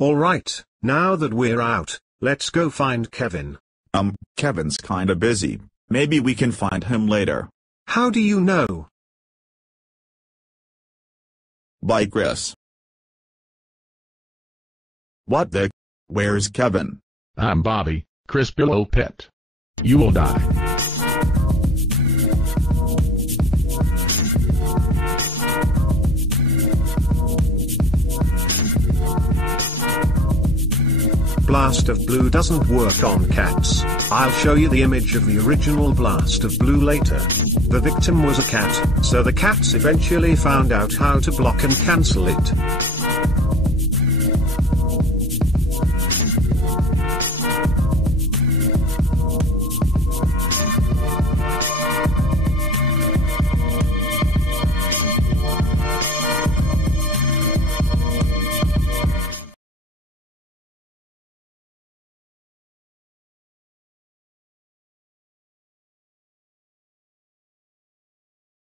Alright, now that we're out, let's go find Kevin. Kevin's kinda busy. Maybe we can find him later. How do you know? Bye, Chris. What the? Where's Kevin? I'm Bobby, Chris Pillow Pet. You will die. Blast of Blue doesn't work on cats. I'll show you the image of the original Blast of Blue later. The victim was a cat, so the cats eventually found out how to block and cancel it.